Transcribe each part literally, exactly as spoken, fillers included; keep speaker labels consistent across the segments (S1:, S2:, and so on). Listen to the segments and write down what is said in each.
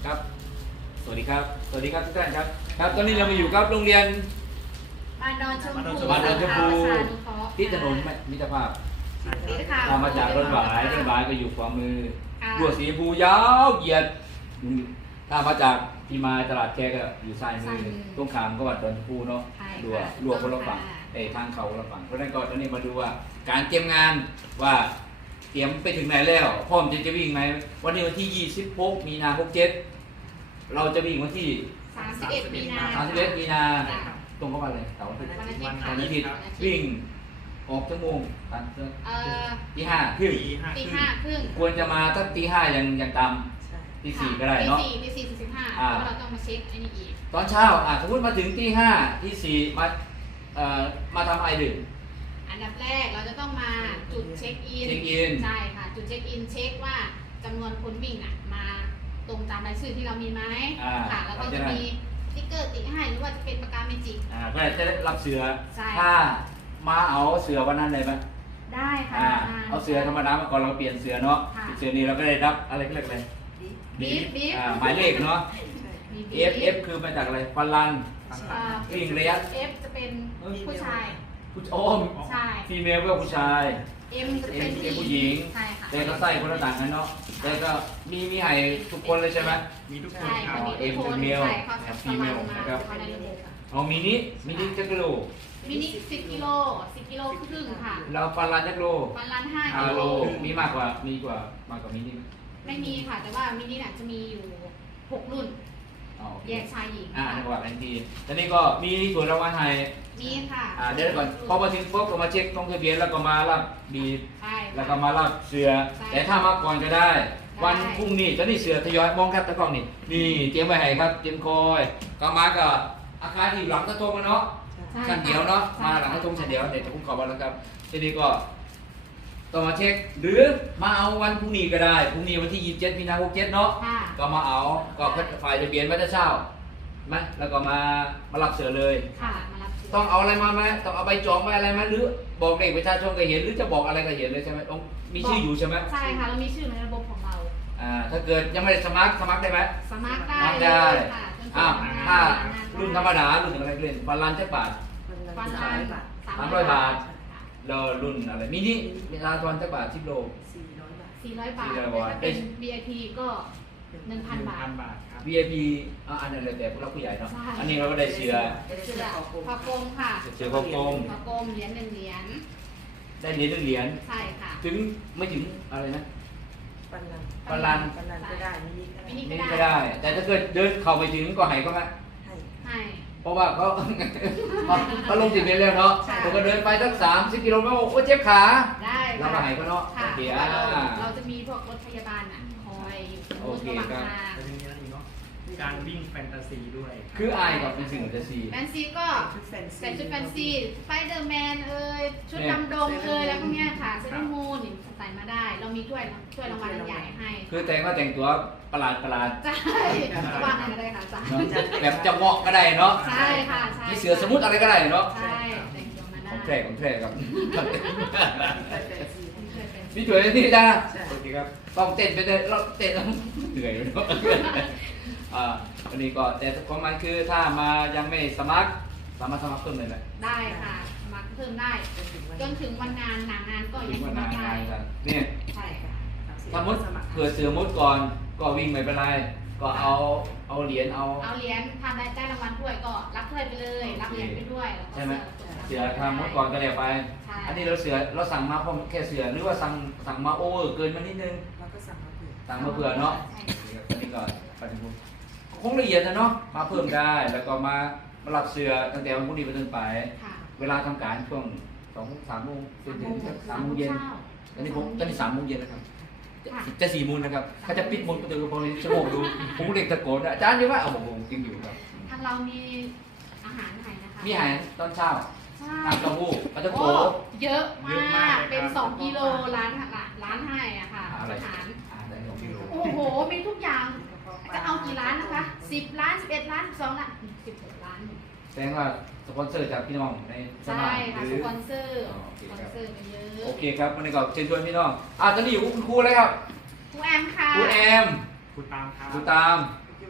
S1: ครับสวัสดีครับสวัสดีครับทุกท่านครับครับตอนนี้เรามาอยู่กับโรงเรียน
S2: บ้านดอนชมพู
S1: บ้านดอนชมพู
S2: สาขานุเคราะห์
S1: ที่ถนนมิตรภาพ
S2: นี่ค่ะ
S1: ทำมาจากรถหวายรถหวายก็อยู่ขวามือ
S2: ค่ะ
S1: บัวสีชมพูยาวเหยียดถ้ามาจากที่มาตลาดแคก็อยู่ซ้ายมือตรงขามก็วัดดอนชมพูเนาะ
S2: ใช่
S1: รัว
S2: ค่ะ
S1: รัวคนละฝั่ง
S2: ค่ะ
S1: ไอ้ทางเขาคนละฝั่งเพราะฉะนั้นก็ตอนนี้มาดูว่า การเตรียมงานว่าเตรียมไปถึงไหนแล้วพร้อมจะจะวิ่งไหมวันนี้วันที่ยี่สิบหกมีนาหกเจ็ดเราจะวิ่งวันที่
S2: สามสิบเอ็ดมีนา
S1: สามสิบเอ็ดมีนา
S2: จ้ะ
S1: ตรงกับวันอะไรเสาร์อาทิตย์
S2: วันอาทิตย์
S1: วัน
S2: ค่ะ
S1: อาทิตย์วิ่งออกชั่วโมงตัน
S2: เอ่อ
S1: ตีห้าครึ่ง
S2: ตีห้าครึ่ง
S1: ควรจะมาตั้งตีห้ายังยังต่ำตีสี่ก็ได้เนาะ
S2: ตีสี่ตีสี่สี่สิบห้าเพ
S1: อ่า
S2: ราะเราต้องมาเช็คไอ้นี่อีก
S1: ตอนเช้าอ่ะสมมติมาถึงตีห้าตีสี่มาเอ่อมาทำอะไรดื่ม
S2: อันดับแรกเราจะต้องมาจุดเช็คอิน
S1: เช็คอิน
S2: ใช่ค่ะ จุดเช็คอินเช็คว่าจำนวนคนวิ่งอ่ะมาตรงตามรายชื่อที่เรามีไหม
S1: อ่า
S2: ค่ะ แล้วก็จะมีสติ๊กเกอร์ติดให้หรือว่าจะเป็นปากกาเมจิก
S1: อ่าก็จะได้รับเสือ
S2: ใช่
S1: ถ้ามาเอาเสือวันนั้นเลยไหม
S2: ได้ค่ะ
S1: อ่า
S2: ได้
S1: เอาเสือธรรมดามาก่อนเราเปลี่ยนเสือเนาะ
S2: ค่ะ
S1: เสือนี้เราก็ได้รับอะไรก็เรียกอะไร
S2: บีฟบีฟ
S1: อ่าหมายเลขเนาะ
S2: มี
S1: F F คือมาจากอะไรฟันลัน
S2: อ่า
S1: วิ่งระยะ
S2: F จะเป็นผู้ชาย
S1: ผู้โอ้ม
S2: ใช่
S1: ฟีเมลก็ผู้ชาย
S2: M จะเป็น
S1: M เป็นผู้หญิง
S2: ใช่ค่ะ
S1: แต่ก็ไส้คนละต่างกันเนาะแต่ก็มีมีให้ทุกคนเลยใช่ไหม
S3: มีทุกคน
S2: ใช่
S3: ครั
S2: มั
S3: บ
S2: นมี
S1: เอ็ม
S2: ทุกคน
S1: เป็น male
S2: ใช่เขาจะ
S1: female
S2: สมัครมา
S1: นะครับ
S2: ภายในระบบค่ะ
S1: เอามินิมินิจักรโล
S2: มินิสิบกิโลสิบกิโลครึ่งค่ะ
S1: เราฟันลันจักรโล
S2: วันละห้า
S1: ห้า
S2: กิ
S1: โล
S2: โล
S1: มีมากกว่ามีกว่ามากกว่ามินิไหม
S2: ไม่มีค่ะ แต่ว่ามินิน่ะจะมีอยู่หกรุ่น
S1: อ๋อโอเค
S2: แยกชายหญิง
S1: อ่า
S2: ค่ะ
S1: จังหวัดแอนทีตอนนี้ก็มีส่วนรางวัลให้
S2: มีค่ะ
S1: อ่าเดี๋ยวก่อนพอมาถึงปุ๊บก็มาเช็คลงทะเบียนแล้วก็มารับบีบ
S2: ใช่ค่ะ
S1: แล้วก็มารับเสือ
S2: ใช่
S1: แต่ถ้ามาก่อนก็ได้
S2: ได้
S1: วันพรุ่งนี้จะนี่เสือทยอยมองครับตะกล้องนี่นี่เตรียมไว้ให้ครับเตรียมคอยก็มากับอาคารที่หลังกระทงกันเนาะ
S2: ใช่
S1: ชั้นเดียวเนาะ
S2: ใช่
S1: มาหลังกระทงชั้นเดียวเดี๋ยวจะพุ่งขอมาแล้วครับทีนี้ก็ต้องมาเช็คหรือมาเอาวันพรุ่งนี้ก็ได้พรุ่งนี้วันที่ยี่สิบเจ็ดมีนาคมเจ็ดเนาะ
S2: ค่ะ
S1: ก็มาเอาก็ฝ่ายทะเบียนไว้จะเช่าไหมแล้วก็มามารับเสือเลย
S2: ค่ะมารับซื้
S1: ต้องเอาอะไรมาไหมต้องเอาใบจองใบอะไรไหมหรือบอกเลขประชาชนก็เห็นหรือจะบอกอะไรก็เห็นเลยใช่ไหมต้องมีชื่ออยู่ใช่ไหม
S2: ใช่ค่ะเรามีชื่อในระบบของเรา
S1: อ่าถ้าเกิดยังไม่ได้สมัครสมัครได้ไหม
S2: สมัครได้
S1: สมัครได้
S2: เลยค่ะจนถึง
S1: อ้าว
S2: วันงน
S1: ถ้า
S2: วันงน
S1: รุ่นธรรมดารุ่นอะไรเล่นบาลานซ์จักบาท
S2: วันละ
S1: สามร้อยบาท เรารุ่นอะไรมินิมีราทอนจักบาทสิบโล
S2: สี่ร้อยบาท
S1: สี่ร้อย
S2: แล้ว
S1: บาท
S2: ถ้าเป็น วี ไอ พี ก็หนึ่งพันบาท
S3: พันบาทครับ
S1: วี ไอ พี อ่าอันนั้นเลยแต่พวกเราผู้ใหญ่เนาะ
S2: ใช่
S1: อันนี้เราก็ได้เสือ
S2: เสื้อพอกลมค่ะ
S1: เสือคอกลม
S2: พอกลมเหรียญหนึ่งเหรียญ
S1: ได้เหรียญหนึ่งเหรียญ
S2: ใช่ค่ะ
S1: ถึงไม่ถึงอะไรนะ
S4: ปันลัน
S1: บาลานซ์
S4: ปันลันก็ได้มินิก็ได้
S2: มินิ
S1: นี่ก็ได้ แต่ถ้าเกิดเดินเข้าไปถึงก็ให้ก็ไหม
S4: ให้
S2: ให้
S1: เพราะว่าเขา เขาเขาลงจิตเรียนแล้วเนาะ
S2: ใช่
S1: ผมก็เดินไปสักสามสิบกิโลเมตรโอ้เจ็บขา
S2: ได้
S1: เราก็ให้เขาเนาะ
S2: ค่ะ
S1: โอเค
S2: เพราะ
S1: อ่า
S2: ว่าเราเราจะมีพวกรถพยาบาลอ่ะคอยอยู่
S1: โอเค
S2: ระหว่าง
S1: ครับ
S2: ทาง
S3: จะมีอะไรอีกเนาะการวิ่งแฟนตาซีด้วย
S1: คืออายกับเป็นสิ่งจะซี
S2: แฟนซีก็
S4: ชุดแฟนซี
S2: ใส่ชุดแฟนซีสไปเดอร์แมนเอ่ยชุด
S1: เนี่ย
S2: ดำดงเอ่ยแล้วพวกเนี้ยค่ะเซเลอร์มูนนี่ใส่มาได้ เรามีถ้วยถ้วยรางวัลใหญ่ให้
S1: คือแต่งก็แต่งตัวประหลาดประหลาด
S2: ใช่วางอะไรก็ได้ค่ะจ้า
S1: เนาะแบบจะเหมาะก็ได้เนาะ
S2: ใช่ค่ะใช่
S1: มีเสือสมุดอะไรก็ได้เนาะ
S2: ใช่แต่งตัวมาได้
S1: ของแท้ของแท้ครับ
S4: แฟนซี
S2: เคยเป็น
S1: พี่ช่วยที่จ้า
S4: ใช่
S1: โอเคครับต้องเต้นไปเลยเราเต้นแล้วเหนื่อยเนาะอ่าวันนี้ก็แต่ของมันคือถ้ามายังไม่สมัครสามารถสมัครเพิ่มเลยแหละ
S2: ได้ค่ะสมัครเพิ่มได้
S4: จนถึงวัน
S2: จนถึงวันงานหนางานก็
S1: ถึ
S2: ยัง
S1: ง
S2: ส
S1: วัน
S2: มั
S1: นา
S2: คน รง
S1: า
S2: ได้
S1: นกันเนี่ย
S2: ใช่ค่ะ
S1: สมมติเผื่อเสือมุดก่อนก็วิ่งไม่เป็นไร ก็เอาเอาเหรียญเอา
S2: เอาเหรียญทำได้ได้รางวัลถ้วยก็รับถ้วยไปเลย รับเหรียญไปด้วยแล้วก็
S1: ใช่ไหม
S2: ส่ง
S1: เสือทำมุดก่อนก็เดี๋ยวไป
S2: ใช่
S1: อันนี้เราเสือเราสั่งมาเพราะแค่เสือหรือว่าสั่งสั่งมาโอเวอร์เกินมานิดนึง
S4: เราก็สั่งมาเผื่อ
S1: สั่งมาเผื่อเนาะอันนี้ก็ปฏิบัติคงละเอียดนะเนาะมาเพิ่มได้แล้วก็มามารับเสือตั้งแต่วันพรุ่งนี้เป็นต้นไป
S2: ค่ะ
S1: เวลาทำการช่วงสองสามโมงจนถึงสามโมงเย็นตอนนี้ผมตอนนี้สามโมงเย็นแล้วครับจะจะสี่โมงนะครับเขาจะปิดหมดก็จะพอชั่วโมงดูผมก็เด็กตะโกนอาจารย์เรียกว่าเอาผมจริงอยู่ครับ
S2: ทางเรามีอาหารให้นะคะ
S1: มีอาหารตอนเช้า
S2: ใช่
S1: ทำเต้าหู้ปลาตะโก
S2: โอ้เยอะมาก เป็นสองกิโลร้านละร้านให้อะค่ะ
S1: อะไร
S2: อาหาร
S1: อาหารได้สองกิโล
S2: โอ้โห มีทุกอย่าง จะเอากี่ร้านนะคะสิบล้านสิบเอ็ดล้านสิบสองล้านสิบหกล้าน
S1: แสดงว่าสปอนเซอร์จากพี่น้องในส
S2: ใช่
S1: มา
S2: ค่ะ
S1: ห
S2: ส
S1: รือ
S2: ปอนเซอร์
S1: อ๋อโอเค
S2: สปอน
S1: ครับ
S2: เซอร์กันเยอะ
S1: โอเคครับวันนี้ก็เชิญชวนพี่น้องอ่าตอนนี้อยู่กับคุณครูเลยครับ
S2: ครูแอมค่ะ
S1: ครูแอม
S3: คุณตามครับ
S1: ครูตาม
S4: ค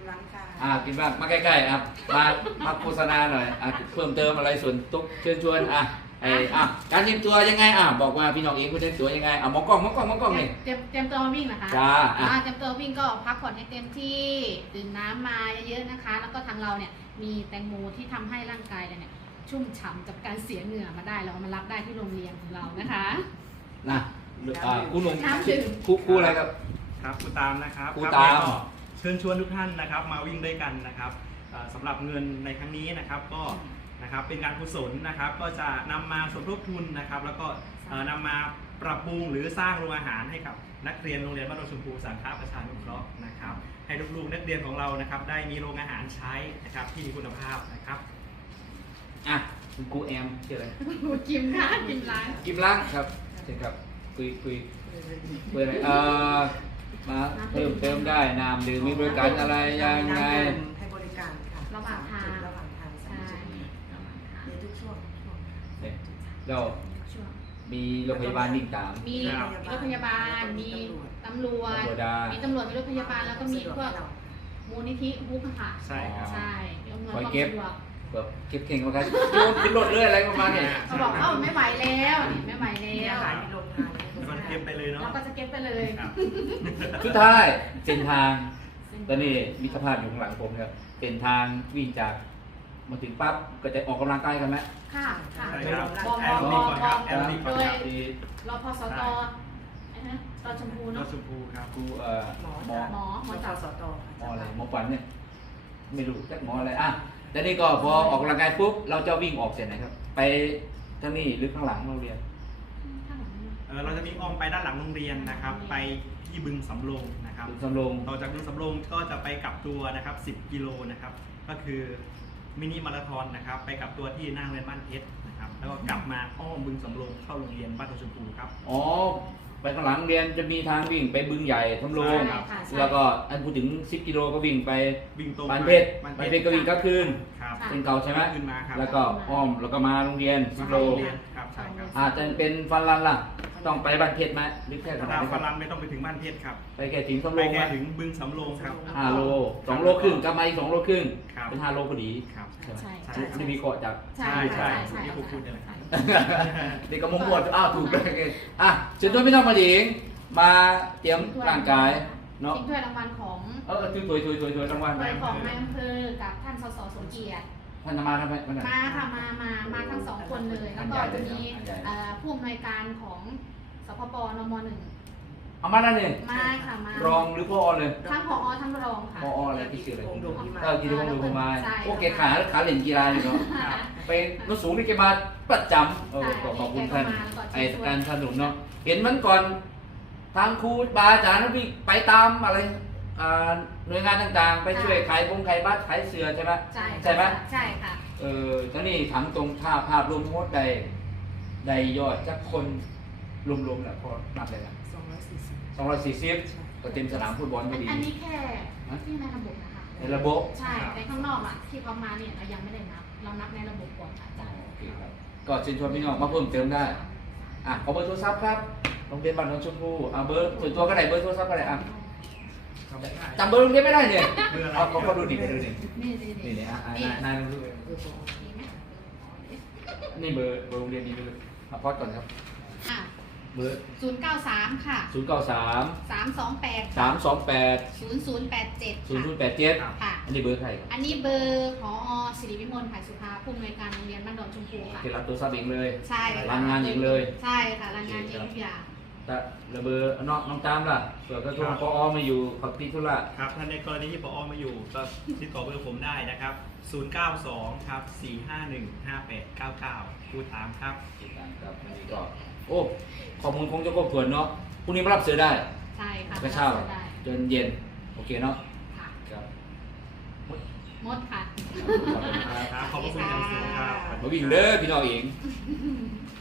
S1: อ่ากินบ้างมาใกล้ๆอ่ะมามาโฆษณาหน่อยอ่ะเพิ่มเติมอะไรส่วนตุ๊กเชิญชวนอ่ะไอ้อ่ะการเตรียมตัวยังไงอ่ะบอกว่าพี่น้องเองคุณเตรียมตัวยังไงอ่ะมองกล้องมองกล้องมองกล้องนี่
S2: เตรียมเตรียมตัวมาวิ่งนะคะ
S1: จ้าอ่ะ
S2: อ่าเตรียมตัววิ่งก็พักผ่อนให้เต็มที่ดื่มน้ำมาเยอะๆนะคะ แล้วก็ทางเราเนี่ยมีแตงโมที่ทำให้ร่างกายเราเนี่ยชุ่มฉ่ำจากการเสียเหงื่อมาได้เราเอามารับได้ที่โรงเรียนของเรานะคะ
S1: นะอ่าครูหนุ่ม
S2: น้ำดื่ม
S1: ครูครูอะไรครับ
S3: ครับครูตามนะครับ
S1: ครู
S3: ครับ
S1: ตาม
S3: ก็เชิญชวนทุกท่านนะครับมาวิ่งด้วยกันนะครับเอ่อสำหรับเงินในครั้งนี้นะครับก็นะครับเป็นการกุศลนะครับ ก็จะนำมาสมทบทุนนะครับ แล้วก็เอ่อนำมาปรับปรุงหรือสร้างโรงอาหารให้กับนักเรียนโรงเรียนบ้านโนนชมพูสังฆประชานุเคราะห์นะครับ ให้ลูกๆนักเรียนของเรานะครับ ได้มีโรงอาหารใช้นะครับที่มีคุณภาพนะครับ
S1: อ่ะคุณครูแอมชื่ออะไร
S2: กิมค่ะกิมร้าน
S1: กิมล้างครับเชิญครับคุยคุยเปิดอะไรเอ่อมาเพิ่มเติมได้น้ำดื่มมีบริการอะไรยังไง
S4: ให้บริการค่ะ
S2: ระหว่างทาง
S4: ระหว่างทางสา
S2: ใช่
S4: มจุด
S2: ระหว่างทาง
S4: ในทุกช่วงช่วง
S1: เนี่ยเรา
S2: ช่วง
S1: มีโรงพยาบาลวิ่งตาม
S2: มีรถพยาบาล มีตำรวจ
S1: ตำรวจได้
S2: มีตำรวจ มีรถพยาบาล แล้วก็มีพวกมูลนิธิฮุกค่ะ
S3: ใช่ครับ
S2: ใช่อำนวย
S1: คอย
S2: ความ
S1: เก็บ
S2: สะดวก
S1: แบบเก็บเข่งมากันโยนขึ้นรถเรื่อยอะไรประมาณเนี้ย
S2: เขาบอกเอ้าไม่ไหวแล้วนี่ไม่ไหว
S4: มี
S2: แล้
S4: อาว หารมีโรงทาน
S3: แล้วก็เก็บไปเลยเนาะ
S2: เราก็จะเก็บไปเลย
S3: ครับ
S1: สุดท้ายเส้นทางตอนนี้มิตรภาพอยู่ข้างหลังผมครับเส้นทางวิ่งจากมาถึงปั๊บก็จะออกกำลังกายกันไหม
S2: ค่ะ ค่ะ
S3: ใช่ครับ
S2: บอ
S3: แอล
S2: บ
S3: นี่
S2: อ
S3: ก่อนครับแอล
S2: โด
S3: นี่ก่อน
S2: ย
S3: ครับ
S1: ที่
S2: รอพสตไอ้นะตอชมพู
S3: ร
S2: เนาะ
S3: ถชมพูครับ
S1: ครูเอ่อ
S4: หมอ
S1: หมอ
S2: หมอห
S4: ห
S2: ม
S4: ม
S2: อ
S4: อ
S2: จับ
S4: สต
S1: หมออะไรหมอฝันเนี่ยไม่รู้จักหมออะไรอ่ะแล้วนี่ก็พอออกกำลังกายปุ๊บเราจะวิ่งออกเสร็จไหนครับ ไปทางนี้หรือข้างหลังโรงเรียน
S2: ข้างหลังนี่
S3: เอ่อเราจะมีอ้อมไปด้านหลังโรงเรียนนะครับ ไปที่บึงสำโรงนะครับ
S1: ถึงสำโรง
S3: ต่อจากบึงสำโรงก็จะไปกลับตัวนะครับสิบกิโลนะครับ ก็คือมินิมาราธอนนะครับ ไปกลับตัวที่หน้าโรงเรียนบ้านเพชรนะครับ แล้วก็กลับมาอ้อมบึงสำโรงเข้าโรงเรียนบ้านโนนชมพูครับ
S1: อ๋อไปข้างหลังเรียนจะมีทางวิ่งไปบึงใหญ่สำโรง
S3: ใช่ครับ
S2: ค่ะใช่
S1: แล้วก็อันพูดถึงสิบกิโลก็วิ่งไป
S3: วิ่งตรง
S1: บ้านเพชรบ้านเพชรก็วิ่งกลับคืน
S3: ครับ
S2: ค่ะ
S1: เป็นเก่าใช่ไหม
S3: ขึ้นมาครับ
S1: แล้วก็อ้อมแล้วก็มาโรงเรียนสิบโล
S3: โรงเรียนครับใช่ครับ
S1: อาจจะเป็นฟันรันล่ะ ต้องไปบ้านเพชรไหมหรือแค่ขนา
S3: ถ้า
S1: ดนี้ค
S3: ฝ
S1: รับ
S3: รั่งไม่ต้องไปถึงบ้านเพชรครับ
S1: ไปแค่ถึงสำ
S3: ไป
S1: โรงไหม
S3: แค่ถึงบึงสำโรงครับ
S1: ห้าโลสองโลครึ่งกลับมาอีกสองโลครึ่ง
S3: ครับ
S1: เป็นห้าโลพอดี
S3: ครับ
S1: ใช่ไหม
S2: ใช่
S3: ใช่
S2: ใช่
S1: นี่มีเกาะจาก
S2: ใช่
S3: ใช่
S2: ใช่
S3: ใช่
S2: ใช่
S3: ที่ผมพูดนี่แหละ
S1: นี่ก็มงบวชอ้าวถูกเลยอ่ะเชิญชวนพี่น้องมาหญิงมาเตรียมร่างกายเนาะ
S2: ทิ้งถ้วยรางวัลของ
S1: เออถือถวยถวยถวยถวยรางวัล
S2: ถ้วยของนายอำเภอกับท่านสสสมเกียรติ
S1: ท่านจะมาทำไมวันไหน
S2: มาค่ะมา มา มาทั้งสองคนเลย แล้วก็จะมี
S1: อันใหญ่
S2: เอ่อผู้อำนวยการของสพปนมหนึ่ง
S1: เอามาแล้วนี่
S2: มาค่ะมาร
S1: องหรือพ่อเลย
S2: ทั้งผอทั้งรองค่ะ
S1: พ่ออะไรที่ชื่ออะไร
S4: องค์ดวงพิมาน
S1: เออกีฬาดูมา
S2: ใช่
S1: โอเคขาขาเล่นกีฬาเลยเนาะ
S2: ค่ะ
S1: ไปนุ่สูงนี่แกมาประจำเออขอขอบคุณท่านไอ้การสนุนเนาะเห็นมันก่อนทางครูบาอาจารย์พี่ไปตามอะไรอ่าหน่วยงานต่างๆ ไปช่วยขายพงขายบัตรขายเสือใช่ไหม
S2: ใช่
S1: ใช่ไหม
S2: ใช่ค่ะ
S1: เออแล้วนี่ถามตรงภาพภาพรวมทั้งหมดใดใดยอดจากคนรวมๆแหละพอนับเลยนะ
S4: สองร้อยสี่สิบ
S1: สองร้อยสี่สิบก็เต็มสนามฟุตบอลพอดี
S2: อันนี้แค่ที่ในระบบนะคะ
S1: ในระบบ
S2: ใช่แต่ข้างนอกอ่ะที่เขามาเนี่ยเรายังไม่ได้นับ เรานับในระบบก่อนค่ะอาจารย์
S1: โอเคครับก็เชิญชวนพี่น้องมาเพิ่มเติมได้อ่ะขอเบอร์โทรศัพท์ครับโรงเรียนบ้านโนนชมพูอ่ะเบอร์ส่วนตัวก็ได้เบอร์โทรศัพท์ก็ได้อ่ะจำเบอร์โรงเรียนไม่ได้เนี่ย
S3: เบอร์อะไร
S1: เอาเขาเขาดูดิเขาดูดิ
S2: นี่นี่
S1: นี่
S2: นี่
S1: นี่อ่ะอ่ะ
S2: นี่
S1: นายนายดู
S4: เบอร์สอง
S2: มีไหม
S1: นี่เบอร์เบอร์โรงเรียนนี้ไปเลยมาพอดก่อนครับ
S2: อ่ะ
S1: เบอร์
S2: ศูนย์เก้าสามค่ะ
S1: ศูนย์เก้าสาม
S2: สามสองแปด
S1: สามสองแปด
S2: ศูนย์ศูนย์แปดเจ็ด
S1: ศูนย์
S2: ค่ะ
S1: ศูนย์แปดเจ็ด
S2: ค่ะ
S1: อันนี้เบอร์ใครครับ
S2: อันนี้เบอร์พอสิริวิมลไผ่สุภาผู้อำนวยการโรงเรียนบ้านดอนชมพูค่ะ
S1: ที่รับตัวซับเองเลย
S2: ใช่ค่ะ
S1: รายงานเองเลย
S2: ใช่ค่ะรายงานเองทุกอย่าง
S1: แต่แล้วเบอร์น้องน้องตามล่ะเผื่อกระทรวงปอมาอยู่ขับติดธุระ
S3: ครับท่านในกรณีที่ปอมาอยู่ก็ติดต่อเบอร์ผมได้นะครับ ศูนย์ เก้า สอง ครับ สี่ ห้า หนึ่ง ห้า แปด เก้า เก้า พูดตามครับ
S1: ติดตามครับอันนี้ก็โอ้ข้อมูลคงจะครบถ้วนเนาะพรุ่งนี้มารับเสือได้
S2: ใช่ค่ะ
S1: กระเช้า
S2: ได้
S1: จนเย็นโอเคเนาะ
S2: ค่ะ
S1: ครับ
S2: มดค่ะ
S1: ขอบคุณครับ
S3: ครับ ขอบพระคุณอย่างสูงครับ
S1: มาวิ่งเด้อพี่น้องเอง